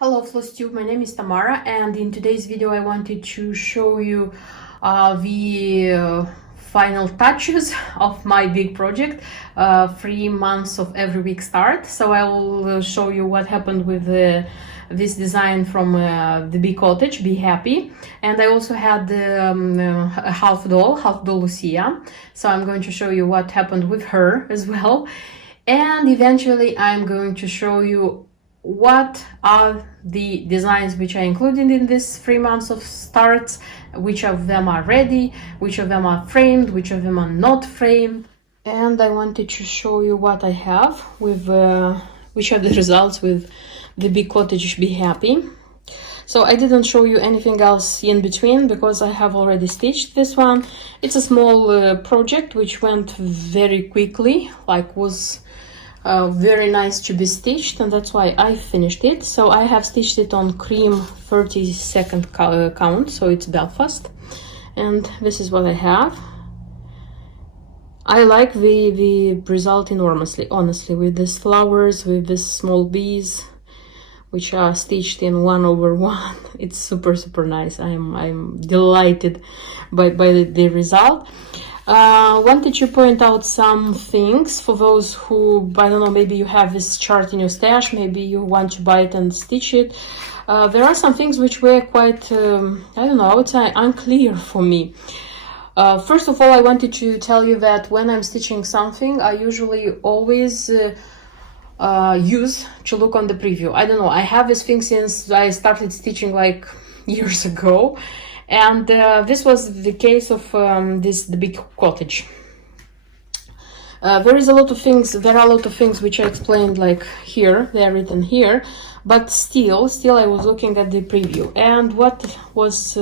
Hello FlossTube, my name is Tamara, and in today's video I wanted to show you the final touches of my big project, 3 months of every week start. So I will show you what happened with this design from the bee cottage, Be Happy. And I also had a half doll Lucia. So I'm going to show you what happened with her as well. And eventually I'm going to show you what are the designs which are included in this 3 months of starts, which of them are ready, which of them are framed, which of them are not framed. And I wanted to show you what I have with which are the results with the big cottage Be Happy. So I didn't show you anything else in between because I have already stitched this one. It's a small project which went very quickly, like was very nice to be stitched, and that's why I finished it. So I have stitched it on cream 30-second count, so it's Belfast, and this is what I have. I like the result enormously, honestly, with these flowers, with these small bees which are stitched in 1/1. It's super nice. I'm delighted by the result. Wanted to point out some things for those who, I don't know, maybe you have this chart in your stash, maybe you want to buy it and stitch it. There are some things which were quite, I don't know, I would say unclear for me. First of all, I wanted to tell you that when I'm stitching something, I usually always use to look on the preview. I don't know, I have this thing since I started stitching like years ago. And this was the case of the big cottage. There are a lot of things which I explained, like here, they are written here, but still I was looking at the preview, and what was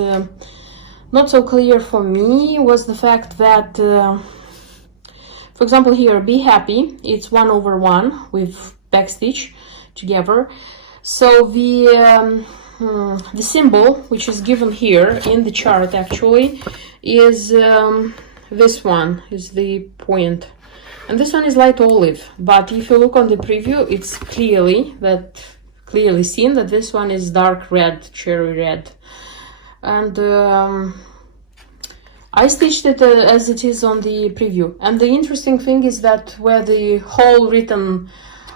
not so clear for me was the fact that, for example, here, Be Happy, it's 1/1 with backstitch together. So the symbol which is given here in the chart actually is this one, is the point, and this one is light olive, but if you look on the preview, it's clearly seen that this one is dark red, cherry red. And I stitched it as it is on the preview, and the interesting thing is that where the whole written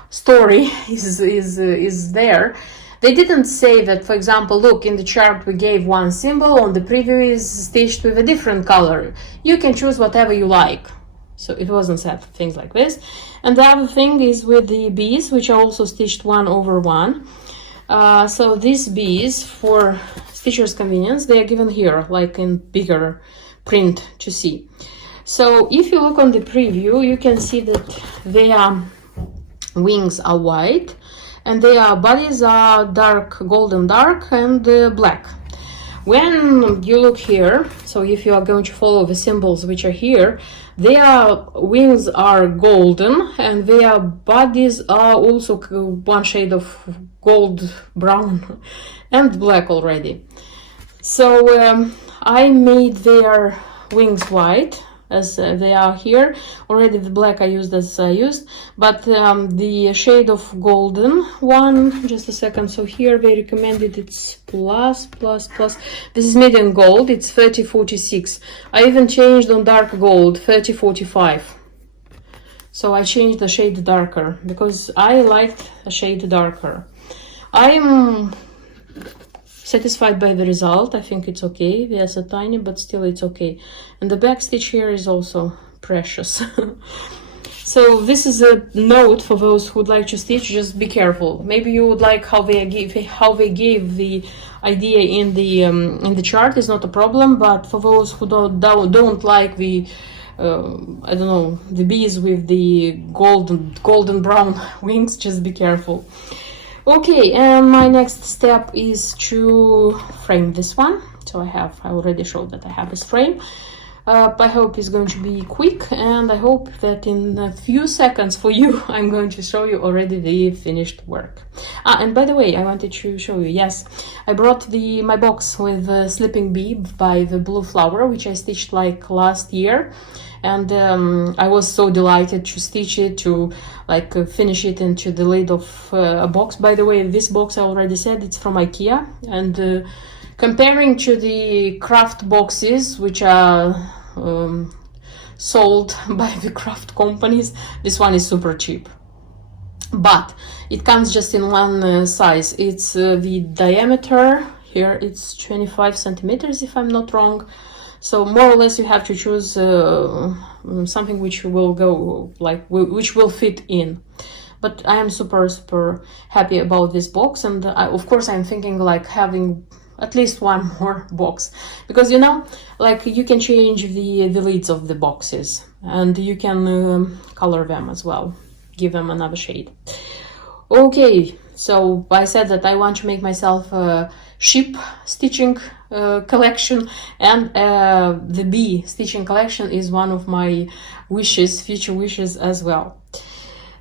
story is there, they didn't say that, for example, look, in the chart we gave one symbol, on the preview is stitched with a different color. You can choose whatever you like. So it wasn't said things like this. And the other thing is with the bees, which are also stitched 1/1. So these bees, for stitcher's convenience, they are given here, like in bigger print to see. So if you look on the preview, you can see that their wings are white, and their bodies are golden dark and black. When you look here, so if you are going to follow the symbols which are here, their wings are golden and their bodies are also one shade of gold brown and black already. So I made their wings white as they are here. Already the black I used as I used, but the shade of golden one, just a second, so here they recommended it's plus. This is medium gold, it's 3046. I even changed on dark gold, 3045. So I changed the shade darker because I liked a shade darker. I'm satisfied by the result. I think it's okay. There's a tiny, but still it's okay. And the back stitch here is also precious. So this is a note for those who would like to stitch. Just be careful. Maybe you would like how they gave the idea in the chart is not a problem. But for those who don't like the I don't know, the bees with the golden brown wings, just be careful. Okay, and my next step is to frame this one. So I already showed that I have this frame. I hope it's going to be quick, and I hope that in a few seconds for you, I'm going to show you already the finished work. And by the way, I wanted to show you, yes, I brought my box with Sleeping Bee by the Blue Flower, which I stitched like last year. and I was so delighted to stitch it, to like finish it into the lid of a box. By the way, this box I already said it's from IKEA, and comparing to the craft boxes which are sold by the craft companies, this one is super cheap. But it comes just in one size. It's the diameter here, it's 25 centimeters if I'm not wrong. So more or less you have to choose something which will go like which will fit in. But I am super happy about this box, and of course I'm thinking like having at least one more box, because you know, like you can change the lids of the boxes, and you can color them as well, give them another shade. Okay, so I said that I want to make myself a ship stitching collection, and the bee stitching collection is one of my wishes, future wishes as well.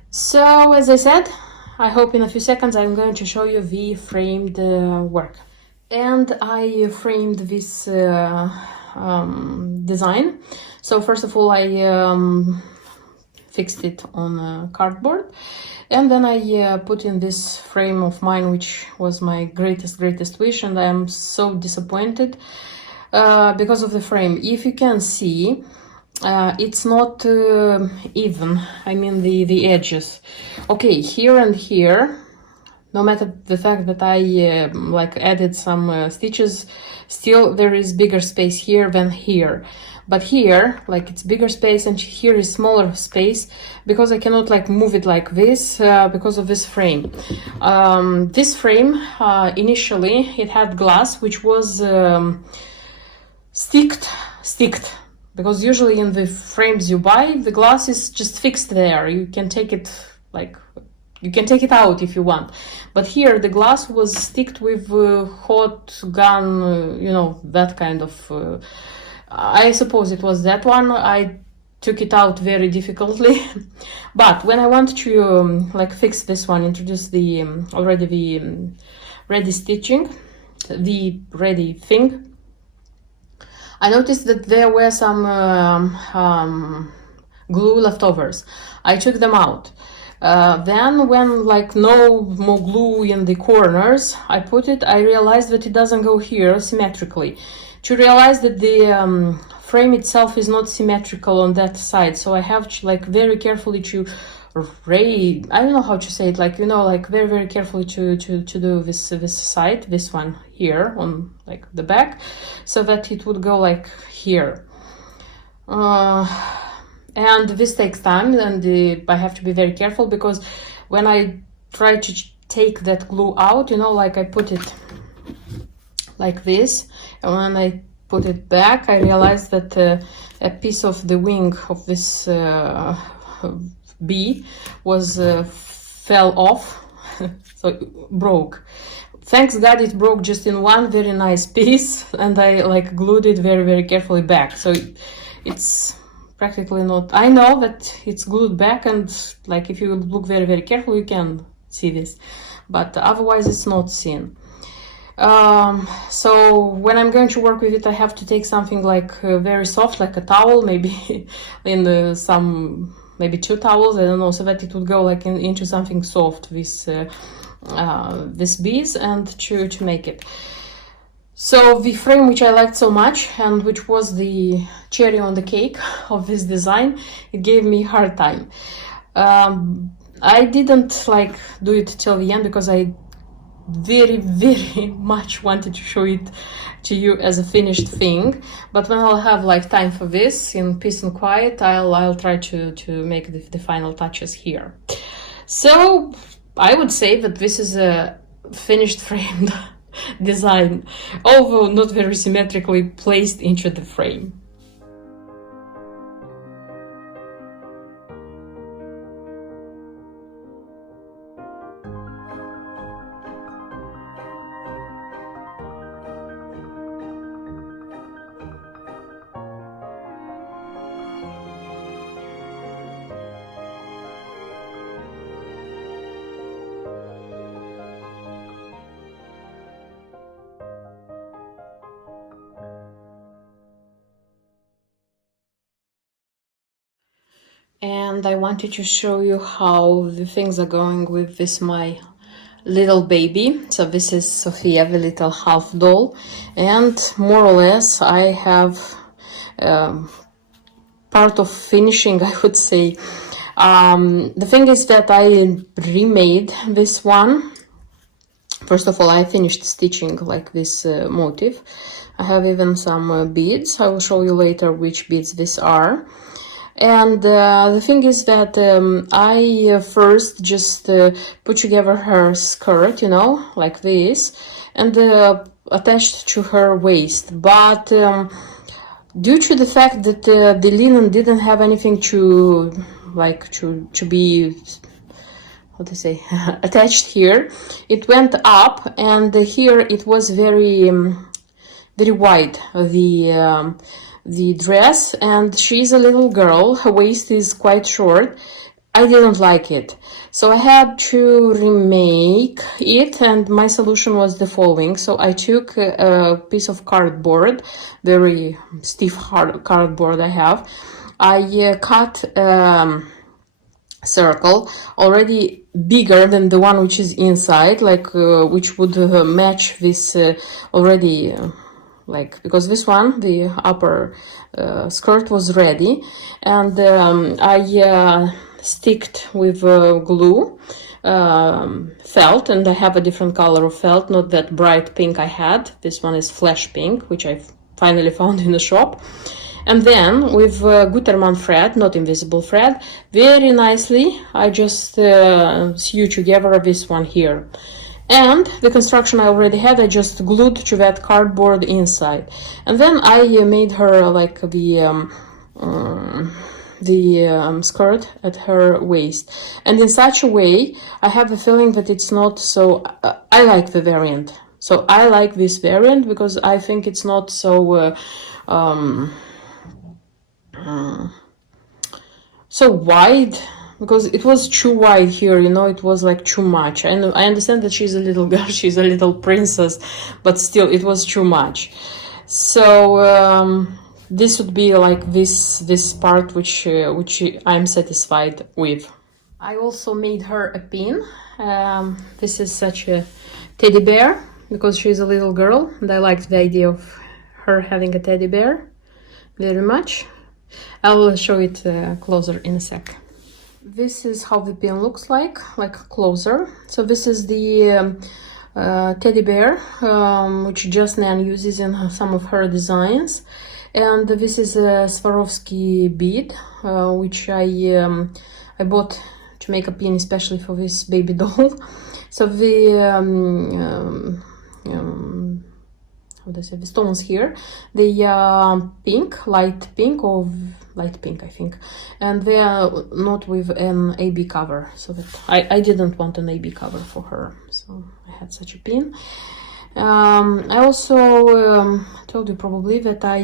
So as I said, I hope in a few seconds I'm going to show you the framed work. And I framed this design. So first of all, I fixed it on cardboard, and then I put in this frame of mine, which was my greatest wish, and I am so disappointed because of the frame. If you can see, it's not even, I mean the edges. Okay, here and here, no matter the fact that I like added some stitches, still there is bigger space here than here. But here, like it's bigger space, and here is smaller space, because I cannot like move it like this because of this frame. This frame, initially it had glass which was sticked, because usually in the frames you buy, the glass is just fixed there. You can take it like, you can take it out if you want. But here the glass was sticked with hot gun, you know, that kind of, I suppose it was that one. I took it out very difficultly. But when I want to like fix this one, introduce the already the ready stitching, the ready thing, I noticed that there were some glue leftovers. I took them out. Then when like no more glue in the corners, I realized that it doesn't go here symmetrically. To realize that the frame itself is not symmetrical on that side, so I have to like very carefully to I don't know how to say it, like, you know, like very carefully to do this side, this one here on like the back, so that it would go like here. And this takes time, and I have to be very careful, because when I try to take that glue out, you know, like I put it like this, and when I put it back, I realized that a piece of the wing of this bee was fell off, so it broke. Thanks God it broke just in one very nice piece, and I like glued it very carefully back, so it's practically not, I know that it's glued back, and like if you look very carefully you can see this, but otherwise it's not seen. So when I'm going to work with it, I have to take something like very soft, like a towel, maybe in some, maybe two towels, I don't know, so that it would go like into something soft with this bees, and to make it. So the frame which I liked so much, and which was the cherry on the cake of this design, it gave me a hard time. I didn't like do it till the end, because I very much wanted to show it to you as a finished thing. But when I'll have like time for this in peace and quiet, I'll try to make the final touches here. So I would say that this is a finished framed design, although not very symmetrically placed into the frame. And I wanted to show you how the things are going with this my little baby. So this is Sophia, the little half doll, and more or less I have part of finishing, I would say. The thing is that I remade this one. First of all, I finished stitching like this motif. I have even some beads. I will show you later which beads these are. And the thing is that I first just put together her skirt, you know, like this, and attached to her waist. But due to the fact that the linen didn't have anything to, like, to be, what to say, attached here, it went up, and here it was very very wide, the dress, and she's a little girl, her waist is quite short. I didn't like it, so I had to remake it, and my solution was the following. So I took a piece of cardboard, very stiff hard cardboard I have. I cut circle already bigger than the one which is inside, like which would match this already like, because this one, the upper skirt was ready, and I sticked with glue, felt, and I have a different color of felt, not that bright pink I had. This one is flash pink, which I finally found in the shop. And then with Gutermann thread, not invisible thread, very nicely I just sew together this one here. And the construction I already had, I just glued to that cardboard inside. And then I made her like the skirt at her waist. And in such a way, I have a feeling that it's not so... I like the variant. So I like this variant because I think it's not so... so wide, because it was too wide here, you know, it was like too much. And I understand that she's a little girl, she's a little princess, but still it was too much. So this would be like this part which I'm satisfied with. I also made her a pin. This is such a teddy bear because she's a little girl, and I liked the idea of her having a teddy bear very much. I will show it closer in a sec. This is how the pin looks like closer. So this is the teddy bear, which Just Nan uses in some of her designs. And this is a Swarovski bead, which I bought to make a pin especially for this baby doll. So the how do I say, the stones here, they are pink, light pink, or light pink, I think, and they are not with an AB cover, so that I didn't want an AB cover for her, so I had such a pin. I also told you probably that I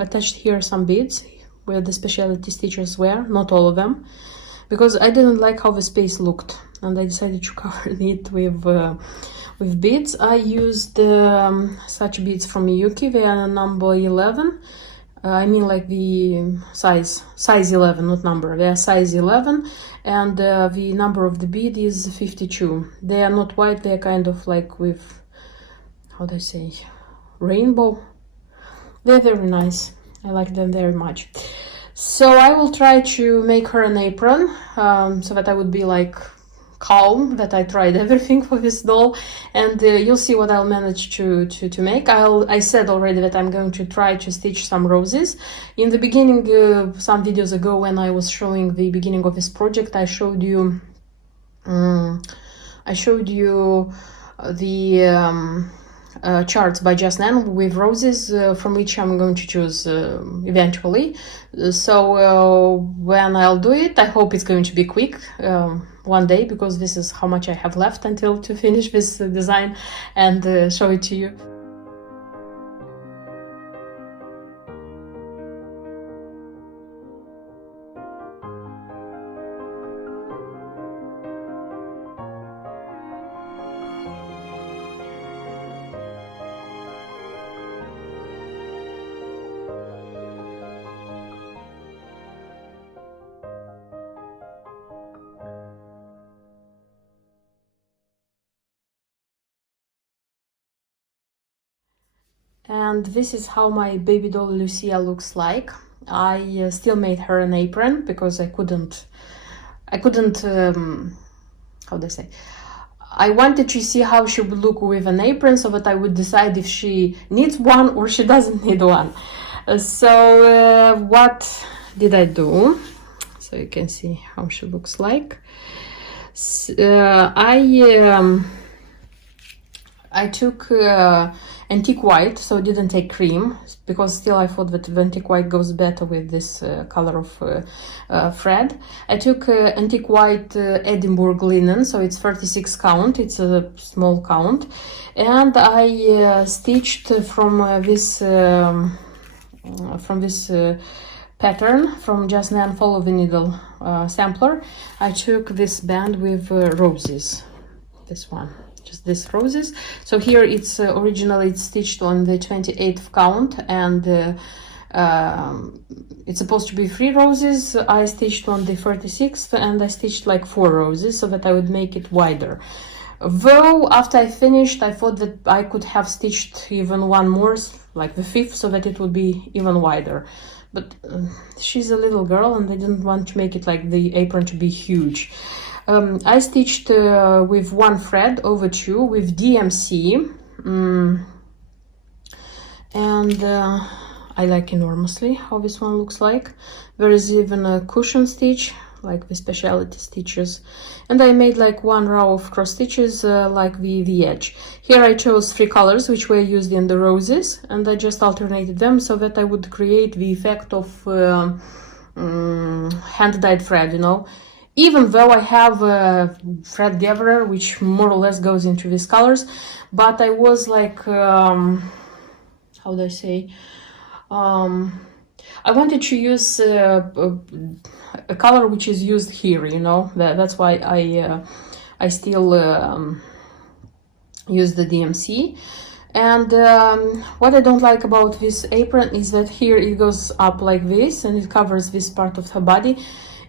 attached here some beads where the specialty stitchers were, not all of them, because I didn't like how the space looked, and I decided to cover it with beads. I used such beads from Miyuki. They are number 11. I mean like the size 11, not number. They are size 11, and the number of the bead is 52. They are not white, they are kind of like with, how do I say, rainbow. They're very nice. I like them very much. So I will try to make her an apron, so that I would be like calm that I tried everything for this doll, and you'll see what I'll manage to make. I said already that I'm going to try to stitch some roses. In the beginning, some videos ago, when I was showing the beginning of this project, I showed you the charts by Just Nan with roses, from which I'm going to choose eventually. So when I'll do it, I hope it's going to be quick, one day, because this is how much I have left until to finish this design and show it to you. And this is how my baby doll Lucia looks like. I still made her an apron because I couldn't how do I say, I wanted to see how she would look with an apron so that I would decide if she needs one or she doesn't need one. So what did I do? So you can see how she looks like. I took antique white, so I didn't take cream because still I thought that antique white goes better with this color of thread. I took antique white Edinburgh linen, so it's 36 count, it's a small count, and I stitched from this pattern from Just Nan Follow the Needle sampler. I took this band with roses, this one, just these roses. So here it's originally it's stitched on the 28th count, and it's supposed to be 3 roses. I stitched on the 36th, and I stitched like 4 roses so that I would make it wider. Though after I finished, I thought that I could have stitched even one more, like the 5th, so that it would be even wider. But she's a little girl and I didn't want to make it like the apron to be huge. I stitched with 1 thread over 2 with DMC, and I like enormously how this one looks like. There is even a cushion stitch, like the specialty stitches, and I made like 1 row of cross stitches like the edge. Here I chose 3 colors which were used in the roses, and I just alternated them so that I would create the effect of hand-dyed thread, you know. Even though I have a thread gatherer which more or less goes into these colors, but I was like, how do I say, I wanted to use a color which is used here, you know. That's why I still use the DMC. And what I don't like about this apron is that here it goes up like this and it covers this part of her body.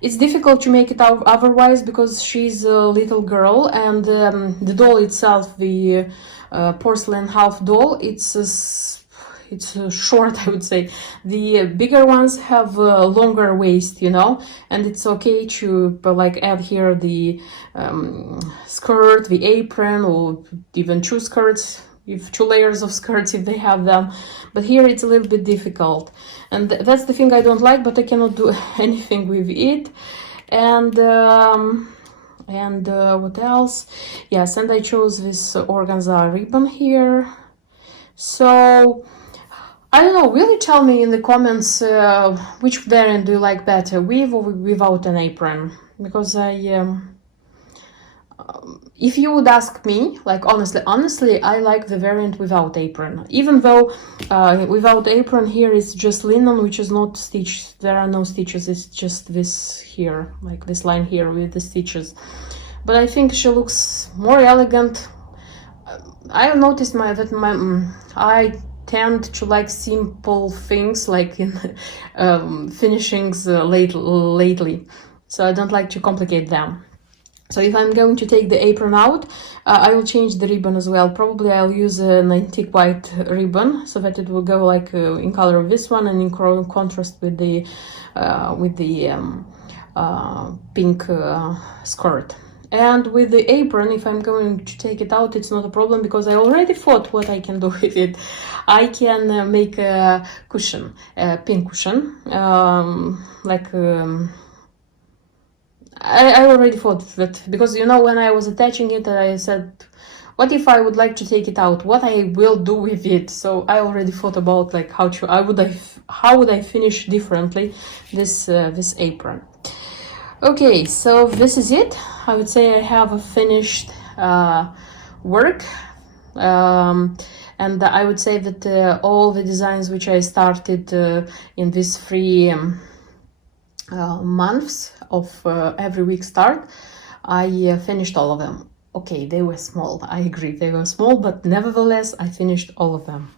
It's difficult to make it out otherwise because she's a little girl, and the doll itself, the porcelain half doll, it's short, I would say. The bigger ones have a longer waist, you know, and it's okay to like add here the skirt, the apron, or even 2 skirts, if 2 layers of skirts if they have them. But here it's a little bit difficult, and that's the thing I don't like, but I cannot do anything with it. And what else? Yes, and I chose this organza ribbon here. So I don't know, really tell me in the comments which variant do you like better, with or without an apron? Because if you would ask me, like honestly, I like the variant without apron. Even though without apron here is just linen, which is not stitched. There are no stitches. It's just this here, like this line here with the stitches. But I think she looks more elegant. I noticed I tend to like simple things, like in finishings lately. So I don't like to complicate them. So if I'm going to take the apron out, I will change the ribbon as well. Probably I'll use an antique white ribbon so that it will go like in color of this one and in contrast with the pink skirt. And with the apron, if I'm going to take it out, it's not a problem because I already thought what I can do with it. I can make a cushion, a pink cushion, I already thought that, because you know, when I was attaching it, I said, what if I would like to take it out, what I will do with it. So I already thought about like how would I finish differently this this apron. Okay, so this is it. I would say I have a finished work, and I would say that all the designs which I started in these 3 months of every week start, I finished all of them. Okay, they were small, I agree, they were small, but nevertheless I finished all of them.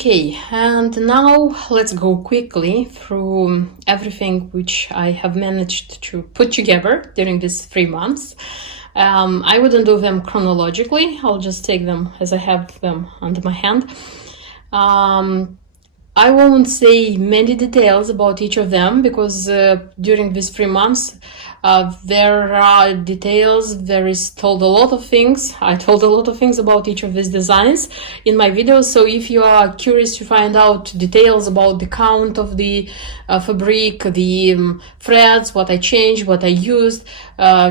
Okay, and now let's go quickly through everything which I have managed to put together during these 3 months. I wouldn't do them chronologically, I'll just take them as I have them under my hand. I won't say many details about each of them because during these 3 months there are details, there is told a lot of things. I told a lot of things about each of these designs in my videos, so if you are curious to find out details about the count of the fabric, the threads, what I changed, what I used,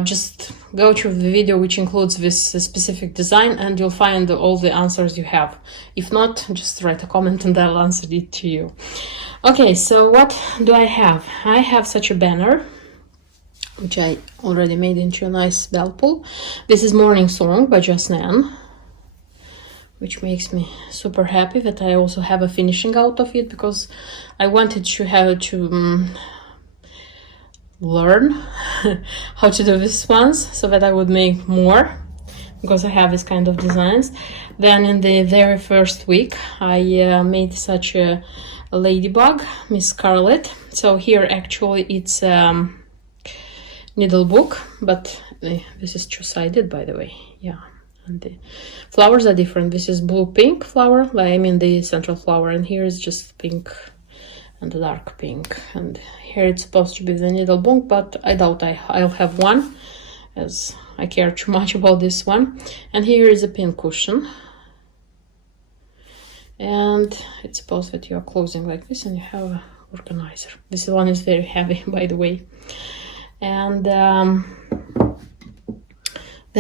just go to the video which includes this specific design and you'll find all the answers you have. If not, just write a comment and I'll answer it to you. Okay, so what do I have? I have such a banner which I already made into a nice bell pull. This is Morning Song by Jasnan, which makes me super happy that I also have a finishing out of it because I wanted to have to learn how to do these ones so that I would make more because I have this kind of designs. Then in the very first week I made such a Ladybug, Miss Scarlett. So here actually it's needle book, but this is two-sided, by the way. Yeah, and the flowers are different. This is blue pink flower, I mean the central flower, and here is just pink and the dark pink, and here it's supposed to be the needle book, but I doubt I'll have one as I care too much about this one. And here is a pin cushion, and it's supposed that you are closing like this and you have an organizer. This one is very heavy, by the way. And then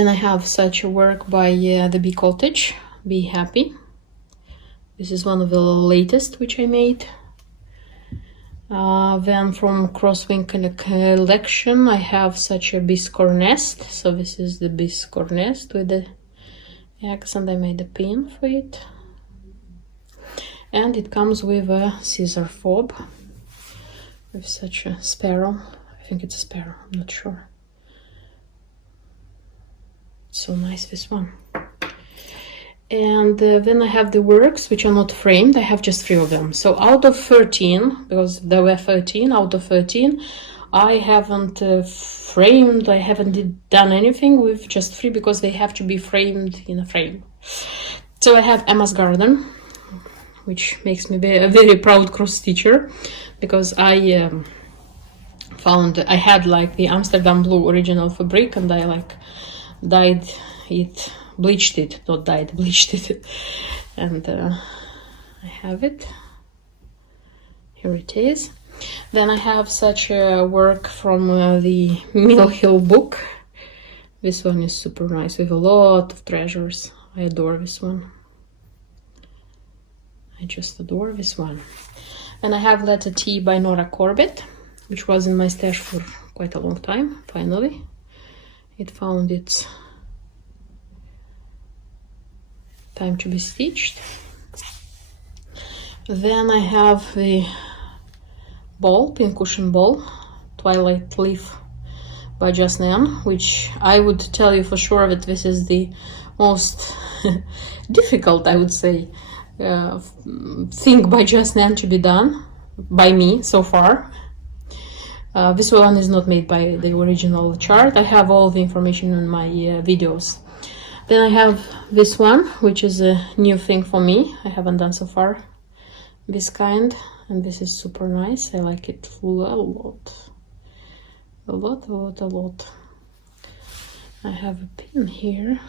I have such a work by the Bee Cottage, Be Happy. This is one of the latest which I made. Then from Crosswing collection I have such a biscore nest. So this is the biscore nest with the eggs, and I made a pin for it. And it comes with a scissor fob with such a sparrow. I think it's a sparrow, I'm not sure. It's so nice, this one. And then I have the works which are not framed. I have just 3 of them. So out of 13, because there were 13, out of 13, I haven't framed, I haven't done anything with just 3 because they have to be framed in a frame. So I have Emma's Garden, which makes me a very proud cross stitcher because I found I had like the Amsterdam blue original fabric and I like bleached it, and I have it. Here it is. Then I have such a work from the Mill Hill book. This one is super nice with a lot of treasures. I adore this one. I just adore this one. And I have Letter T by Nora Corbett, which was in my stash for quite a long time. Finally, it found its time to be stitched. Then I have the ball, pincushion ball, Twilight Leaf by Jasnan, which I would tell you for sure that this is the most difficult, I would say, thing by Jasnan to be done by me so far. This one is not made by the original chart. I have all the information in my videos. Then I have this one, which is a new thing for me. I haven't done so far this kind, and this is super nice. I like it a lot. I have a pin here,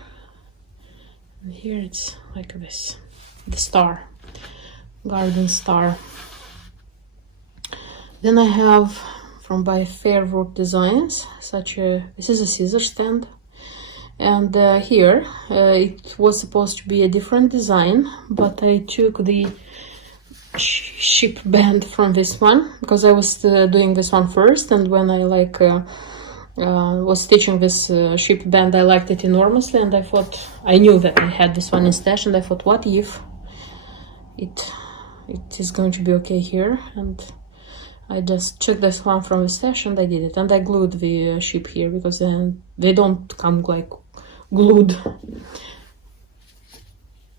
and here it's like this, the star, garden star. Then I have from by Fairwork Designs this is a scissor stand, and here it was supposed to be a different design, but I took the ship band from this one because I was doing this one first, and when I was stitching this ship band, I liked it enormously, and I thought, I knew that I had this one in stash, and I thought, what if it is going to be okay here? And I just took this one from the stash and I did it, and I glued the ship here because then they don't come like glued.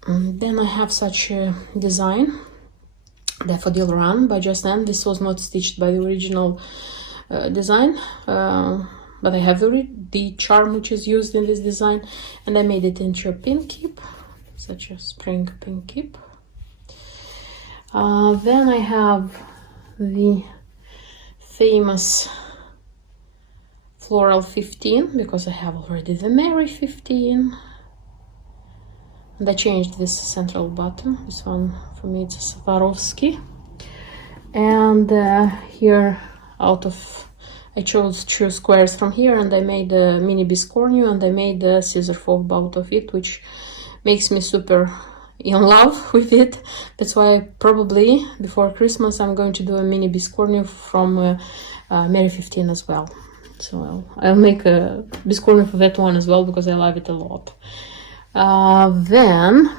And then I have such a design Daffodil Run by Just Anne. This was not stitched by the original design, but I have the charm which is used in this design, and I made it into a pin keep, such a spring pin keep. Then I have the famous Floral 15, because I have already the Mary 15. And I changed this central button. This one, for me, it's a Swarovski. And here, I chose 2 squares from here, and I made a mini biscornu, and I made a scissor fold out of it, which makes me super in love with it. That's why probably before Christmas I'm going to do a mini biscornu from Mary 15 as well. So I'll make a biscornu for that one as well, because I love it a lot. Then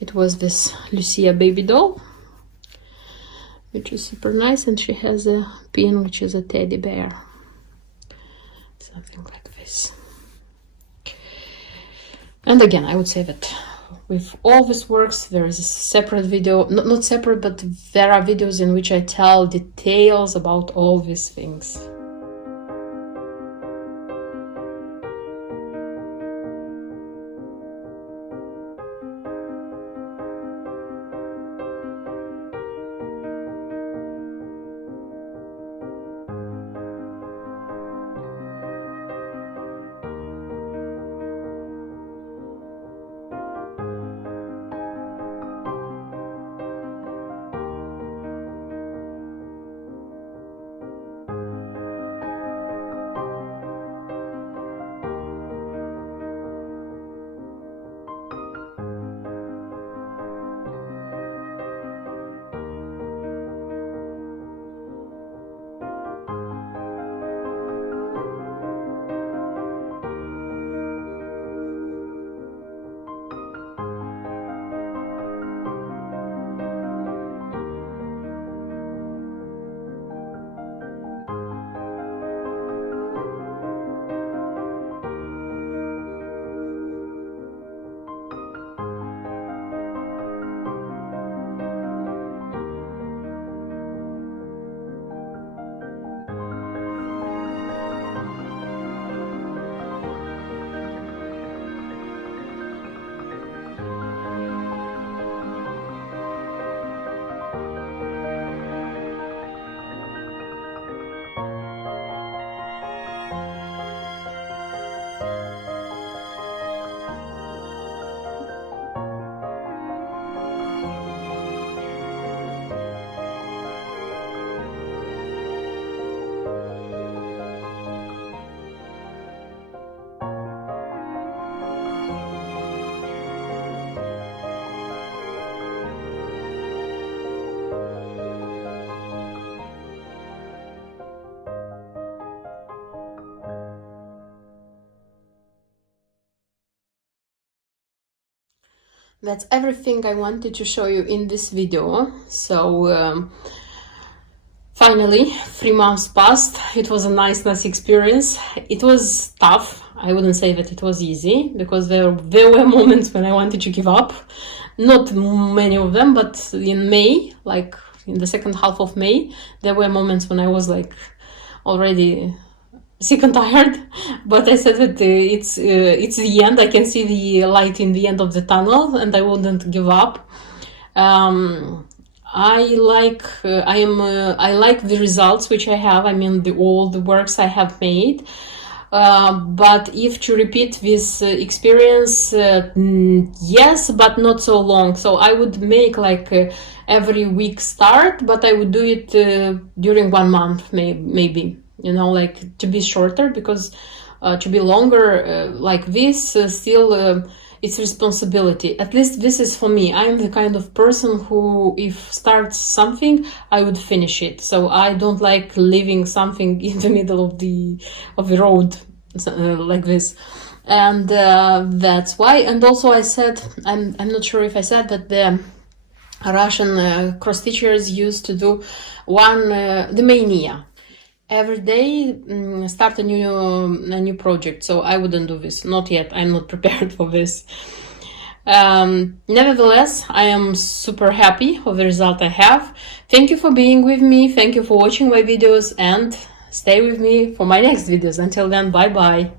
it was this Lucia baby doll, which is super nice, and she has a pin which is a teddy bear, something like this. And again, I would say that with all these works there is a separate video, not separate, but there are videos in which I tell details about all these things. That's everything I wanted to show you in this video. So finally 3 months passed. It was a nice experience. It was tough. I wouldn't say that it was easy, because there were moments when I wanted to give up. Not many of them, but in May, like in the second half of May, there were moments when I was like already sick and tired, but I said that it's the end. I can see the light in the end of the tunnel, and I wouldn't give up. I like the results which I have. I mean, all the works I have made. But if to repeat this experience, yes, but not so long. So I would make like every week start, but I would do it during 1 month, maybe. You know, like to be shorter, because to be longer like this, still it's responsibility. At least this is for me. I am the kind of person who, if starts something, I would finish it. So I don't like leaving something in the middle of the road like this. And that's why. And also I said, I'm not sure if I said that the Russian cross stitchers used to do the mania. Every day start a new project. So I wouldn't do this, not yet. I'm not prepared for this. Nevertheless, I am super happy of the result I have. Thank you for being with me. Thank you for watching my videos, and stay with me for my next videos. Until then, bye bye.